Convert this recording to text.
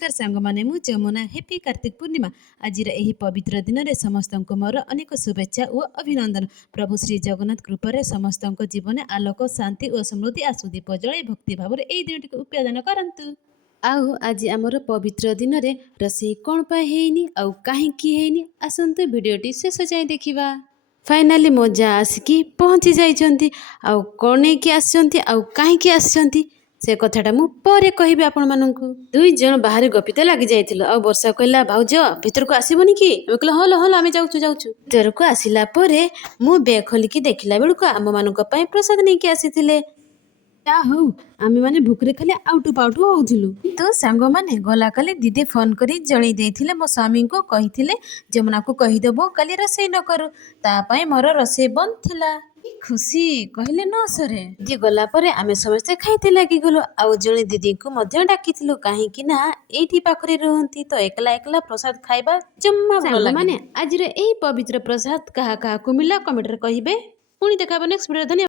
नमस्कार सांग माने मु जमुना हैप्पी कार्तिक पूर्णिमा आज यही पवित्र दिन में समस्त मोर अनेक शुभेच्छा और अभिनंदन। प्रभु श्री जगन्नाथ कृपा समस्त जीवन आलोक शांति और समृद्धि आसु दीप जल भक्ति भाव यही दिन टी उपादान करंतु। आउ आज आमर पवित्र दिन में रोषे कौन पाई आउ कहीं आसतु भिडटी शेष जाए देखा। फाइनाली मो जा आसिकी पहुँची जाइछन्ती आउ कौन नहीं आसछन्ती आउ कहीं आसछन्ती से कथाटा मु परे कहबी आपण माननकु। दुई जन बाहर गपिते लागि जाइथिलो आ वर्षा कहला भाउज भीतर को आसीबनी कि हम कहला हलो हलो आमे जाउछु भीतर को आसिला परे मु बैग खोलिकी देखिला बेलको आम मानक पई प्रसाद नेकी आसीथिले। ता हौ आमे माने भुकरे खाली आउटु पाउटु होउथिलु। तो सांग माने गला काले दीदी फोन करी जणी देथिले मो स्वामी को कहिथिले जमुना को कहि देबो काली रसई न करू ता पई मोर रसई बंद थिला। खुशी कहले न सरे दी गला परे आमे समस्त खाइते लागि गलो आउ जणी दीदी को मध्य डाकिथिलु काहे कि ना एठी पाखरे रहंती तो एकला एकला प्रसाद खाइबा जम्मा भलो लागे। माने आज रे एही पवित्र प्रसाद कहा कहा को मिला कमेंट रे कहिबे पुनी देखाबो नेक्स्ट वीडियो। धन्यवाद।